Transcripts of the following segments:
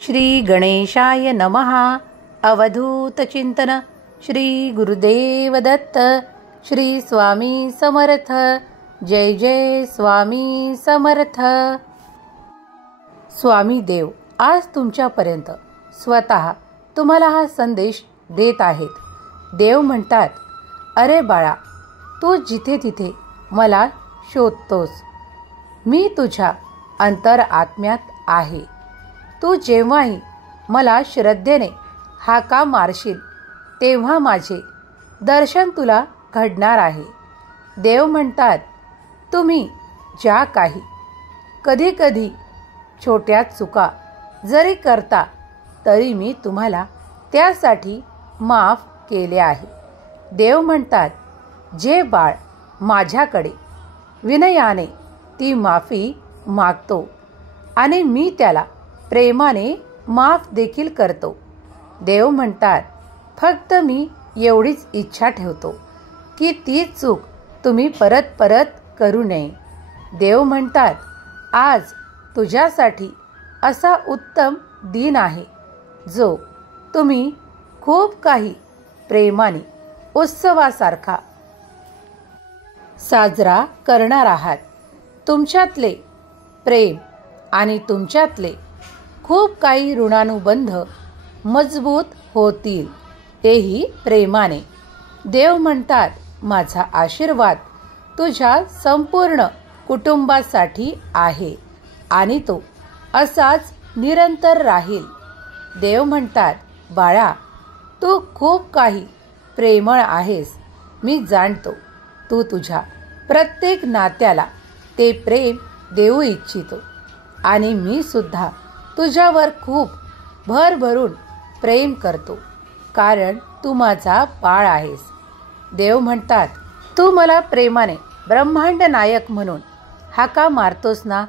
श्री गणेशाय नमः. अवधूत चिंतन. श्री गुरुदेव दत्त. श्री स्वामी समर्थ. जय जय स्वामी समर्थ. स्वामी देव आज तुमच्यापर्यंत स्वतः तुम्हाला हा संदेश देत आहेत. देव म्हणतात, अरे बाळा, तू जिथे तिथे मला शोधतोस. मी तुझ्या अंतरआत्म्यात आहे. तू जेव्हाही मला श्रद्धेने हाका मारशील तेव्हा माझे दर्शन तुला घडणार आहे. देव म्हणतात, तुम्ही ज्या काही कधी कधी छोट्या चुका जरी करता तरी मी तुम्हाला त्यासाठी माफ केले आहे. देव म्हणतात, जे बाळ माझ्याकडे विनयाने ती माफी मागतो आणि मी त्याला प्रेमाने माफ देखील करतो. देव म्हणतात, फक्त मी एवढीच इच्छा ठेवतो की ती चूक तुम्ही परत परत करू नये. देव म्हणतात, आज तुझ्यासाठी असा उत्तम दिन आहे जो तुम्ही खूप काही प्रेमाने उत्सवासारखा साजरा करणार आहात. तुमच्यातले प्रेम आणि तुमच्यातले खूप काही ऋणानुबंध मजबूत होतील, तेही प्रेमाने. देव म्हणतात, माझा आशीर्वाद तुझ्या संपूर्ण कुटुंबासाठी आहे आणि तो असाच निरंतर राहील. देव म्हणतात, बाळा, तू खूप काही प्रेमळ आहेस. मी जाणतो तू तुझ्या प्रत्येक नात्याला ते प्रेम देऊ इच्छितो आणि मी सुद्धा तुझ्यावर खूप भरभरून प्रेम करतो, कारण तू माझा बाळ आहेस. देव म्हणतात, तू मला प्रेमाने ब्रह्मांड नायक म्हणून हाका मारतोस ना,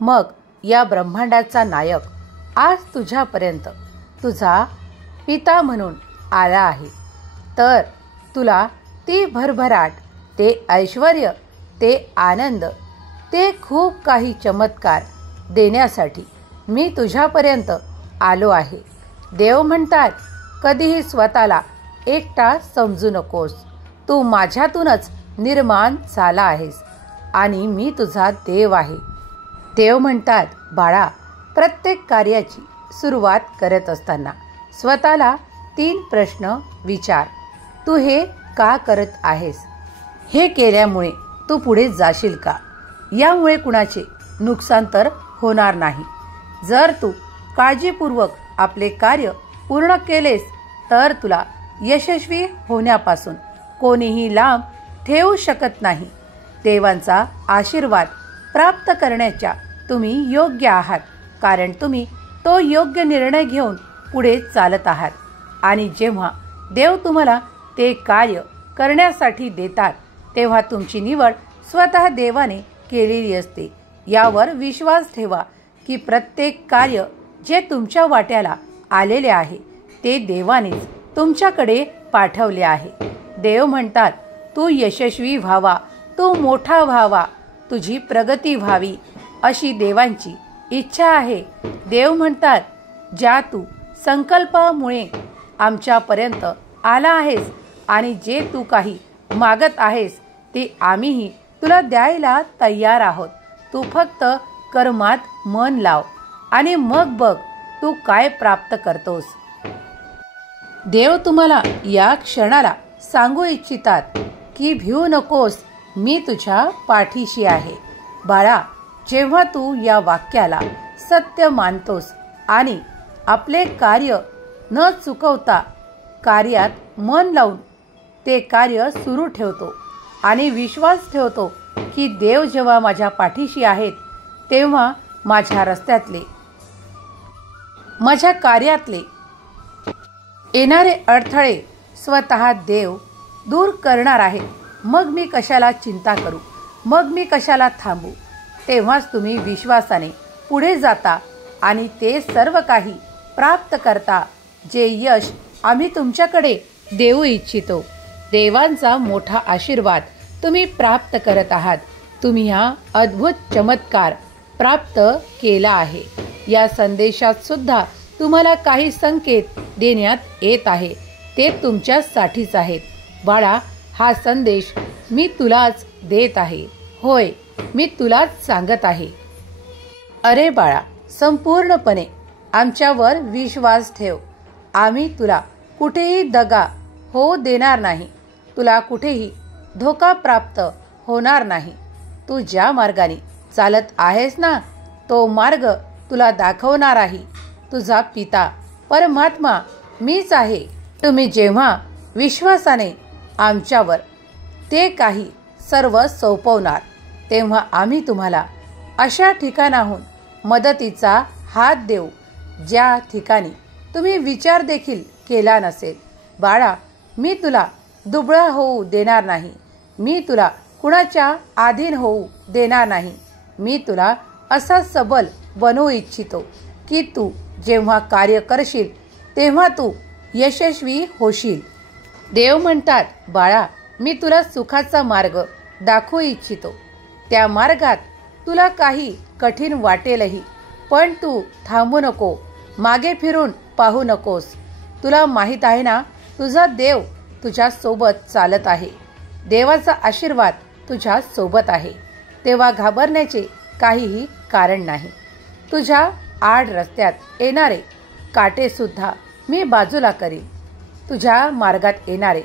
मग या ब्रह्मांडाचा नायक आज तुझ्यापर्यंत तुझा पिता म्हणून आला आहे. तर तुला ती भरभराट, ते ऐश्वर्य, ते आनंद, ते खूप काही चमत्कार देण्यासाठी मी तुझ्यापर्यंत आलो आहे. देव म्हणतात, कधीही स्वतःला एकटा समजू नकोस. तू माझ्यातूनच निर्माण झाला आहेस आणि मी तुझा देव आहे. देव म्हणतात, बाळा, प्रत्येक कार्याची सुरुवात करत असताना स्वतःला 3 प्रश्न विचार. तू हे का करत आहेस? हे केल्यामुळे तू पुढे जाशील का? यामुळे कुणाचे नुकसान तर होणार नाही. जर तू काळजीपूर्वक आपले कार्य पूर्ण केलेस तर तुला यशस्वी होण्यापासून कोणीही लांब ठेवू शकत नाही. देवांचा आशीर्वाद प्राप्त करण्याच्या तुम्ही योग्य आहात, कारण तुम्ही तो योग्य निर्णय घेऊन पुढे चालत आहात. आणि जेव्हा देव तुम्हाला ते कार्य करण्यासाठी देतात तेव्हा तुमची निवड स्वतः देवाने केलेली असते. यावर विश्वास ठेवा की प्रत्येक कार्य जे तुमच्या वाट्याला आलेले आहे ते देवानेच तुमच्याकडे पाठवले आहे. देव म्हणतात, तू यशस्वी व्हावा, तू मोठा व्हावा, तुझी प्रगती व्हावी अशी देवांची इच्छा आहे. देव म्हणतात, ज्या तू संकल्पामुळे आमच्यापर्यंत आला आहेस आणि जे तू काही मागत आहेस ते आम्हीही तुला द्यायला तयार आहोत. तू फक्त कर्मात मन लाव आणि मग बघ तू काय प्राप्त करतोस. देव तुम्हाला या क्षणाला सांगू इच्छितात की भिऊ नकोस, मी तुझ्या पाठीशी आहे. बाळा, जेव्हा तू या वाक्याला सत्य मानतोस आणि आपले कार्य न चुकवता कार्यात मन लावून ते कार्य सुरू ठेवतो आणि विश्वास ठेवतो की देव जेव्हा माझ्या पाठीशी आहेत तेव्हा माझ्या रस्त्यातले, माझ्या कार्यातले येणारे अडथळे स्वतः देव दूर करणार आहेत. मग मी कशाला चिंता करू, मग मी कशाला थांबू. तेव्हाच तुम्ही विश्वासाने पुढे जाता आणि ते सर्व काही प्राप्त करता जे यश आम्ही तुमच्याकडे देऊ इच्छितो. देवांचा मोठा आशीर्वाद तुम्ही प्राप्त करत आहात. तुम्ही हा अद्भुत चमत्कार प्राप्त केला आहे. या संदेशात सुद्धा तुम्हाला काही संकेत देण्यात येत आहे, ते तुमच्यासाठीच आहेत. बाळा, हा संदेश मी तुलाच देत आहे. होय, मी तुलाच सांगत आहे. अरे बाळा, संपूर्णपणे आमच्यावर विश्वास ठेव. आम्ही तुला कुठेही दगा होऊ देणार नाही. तुला कुठेही धोका प्राप्त होणार नाही. तू ज्या मार्गाने चालत आहेस ना, तो मार्ग तुला दाखवणार आहे तुझा पिता परमात्मा मीच आहे. तुम्ही जेव्हा विश्वासाने आमच्यावर ते काही सर्व सोपवणार, तेव्हा आम्ही तुम्हाला अशा ठिकाणाहून मदतीचा हात देऊ ज्या ठिकाणी तुम्ही विचार देखील केला नसेल. बाळा, मी तुला दुबळा होऊ देणार नाही. मी तुला कुणाच्या अधीन होऊ देणार नाही. मी तुला असा सबल बनवू इच्छितो की तू जेव्हा कार्य करशील तेव्हा तू यशस्वी होशील. देव म्हणतात, बाळा, मी तुला सुखाचा मार्ग दाखवू इच्छितो. त्या मार्गात तुला काही कठीण वाटेलही, पण तू थांबू नको, मागे फिरून पाहू नकोस. तुला माहीत आहे ना, तुझा देव तुझ्या सोबत चालत आहे. देवाचा आशीर्वाद तुझ्या सोबत आहे. तेव्हा घाबरण्याचे काहीही कारण नाही. तुझ्या आड रस्त्यात येणारे काटे सुद्धा मी बाजूला करीन. तुझ्या मार्गात येणारे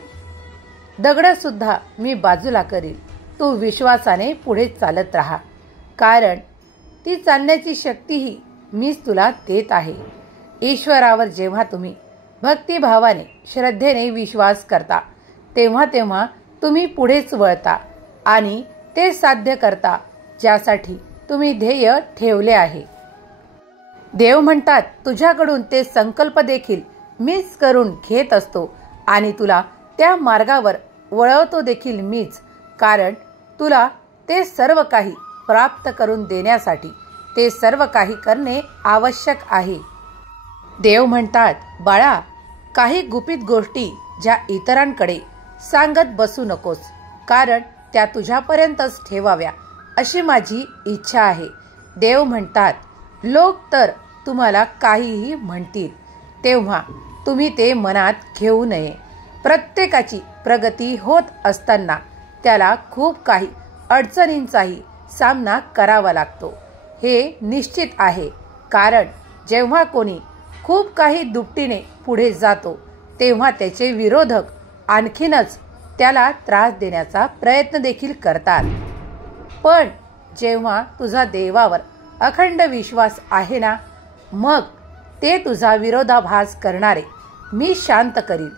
दगड सुद्धा मी बाजूला करीन. तू विश्वासाने पुढे चालत राहा, कारण ती चालण्याची शक्तीही मीच तुला देत आहे. ईश्वरावर जेव्हा तुम्ही भक्तिभावाने श्रद्धेने विश्वास करता, तेव्हा तेव्हा तुम्ही पुढेच वळता आणि ते साध्य करता ज्यासाठी तुम्ही ध्येय ठेवले आहे. देव म्हणतात, तुझ्याकडून ते संकल्प देखील मीच करून घेत असतो आणि तुला त्या मार्गावर वळवतो देखील मीच, कारण तुला ते सर्व काही प्राप्त करून देण्यासाठी ते सर्व काही करणे आवश्यक आहे. देव म्हणतात, बाळा, काही गुपित गोष्टी ज्या इतरांकडे सांगत बसू नकोस, कारण त्या तुझ्यापर्यंतच ठेवाव्या अशी माझी इच्छा आहे. देव म्हणतात, लोक तर तुम्हाला काहीही म्हणतील तेव्हा तुम्ही ते मनात घेऊ नये. प्रत्येकाची प्रगती होत असताना त्याला खूप काही अडचणींचाही सामना करावा लागतो. हे निश्चित आहे, कारण जेव्हा कोणी खूप काही दुपटीने पुढे जातो तेव्हा त्याचे विरोधक आणखीनच त्याला त्रास देण्याचा प्रयत्न देखील करतात. पण जेव्हा तुझा देवावर अखंड विश्वास आहे ना, मग ते तुझा विरोधाभास करणारे मी शांत करीन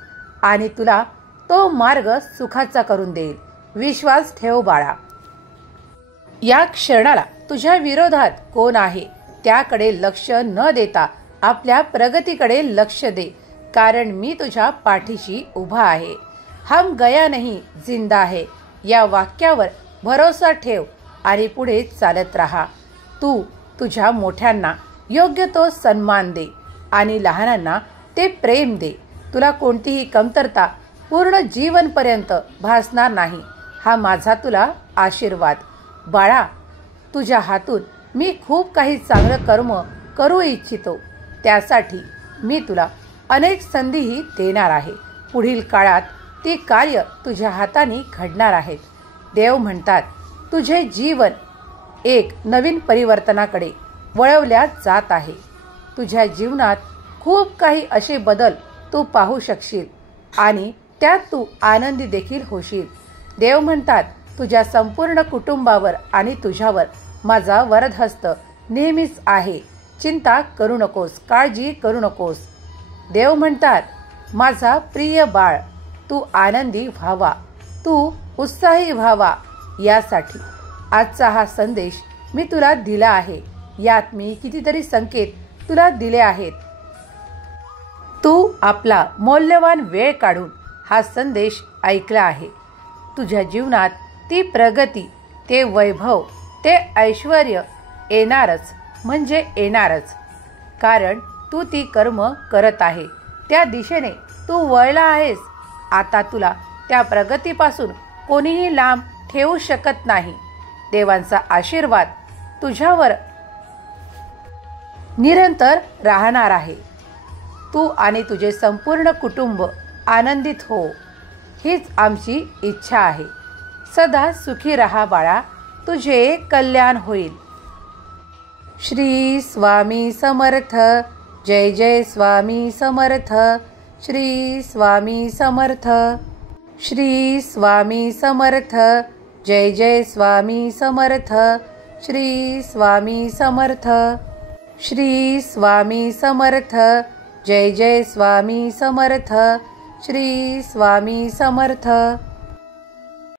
आणि तुला तो मार्ग सुखाचा करून देईल. विश्वास ठेव बाळा. या क्षणाला तुझ्या विरोधात कोण आहे त्याकडे लक्ष न देता आपल्या प्रगतीकडे लक्ष दे, कारण मी तुझ्या पाठीशी उभा आहे. हम गया नहीं जिंदा है या वाक्यावर भरोसा ठेव आणि पुढे चालत राहा. तू तुझ्या मोठ्यांना योग्य तो सन्मान दे आणि लहानांना ते प्रेम दे. तुला कोणतीही कमतरता पूर्ण जीवनपर्यंत भासणार नाही, हा माझा तुला आशीर्वाद. बाळा, तुझ्या हातून मी खूप काही चांगलं कर्म करू इच्छितो. त्यासाठी मी तुला अनेक संधीही देणार आहे. पुढील काळात ती कार्य तुझ्या हाताने घडणार आहेत. देव म्हणतात, तुझे जीवन एक नवीन परिवर्तनाकडे वळवल्या जात आहे. तुझ्या जीवनात खूप काही असे बदल तू पाहू शकशील आणि त्यात तू आनंदी देखील होशील. देव म्हणतात, तुझ्या संपूर्ण कुटुंबावर आणि तुझ्यावर माझा वरदहस्त नेहमीच आहे. चिंता करू नकोस, काळजी करू नकोस. देव म्हणतात, माझा प्रिय बाळ, तू आनंदी व्हावा, तू उत्साही व्हावा, यासाठी आजचा हा संदेश मी तुला दिला आहे. यात मी कितीतरी संकेत तुला दिले आहेत. तू आपला मौल्यवान वेळ काढून हा संदेश ऐकला आहे. तुझ्या जीवनात ती प्रगती, ते वैभव, ते ऐश्वर येणारच म्हणजे येणारच, कारण तू ती कर्म करत आहे. त्या दिशेने तू वळला आहेस. आता तुला त्या प्रगतीपासून कोणीही लांब ठेवू शकत नाही. देवांचा आशीर्वाद तुझ्यावर निरंतर राहणार आहे. तू आणि तुझे संपूर्ण कुटुंब आनंदित हो, हीच आमची इच्छा आहे. सदा सुखी रहा बाळा, तुझे कल्याण होईल. श्री स्वामी समर्थ. जय जय स्वामी समर्थ. श्री स्वामी समर्थ. श्री स्वामी समर्थ. जय जय स्वामी समर्थ. श्री स्वामी समर्थ. श्री स्वामी समर्थ. जय जय स्वामी समर्थ. श्री स्वामी समर्थ.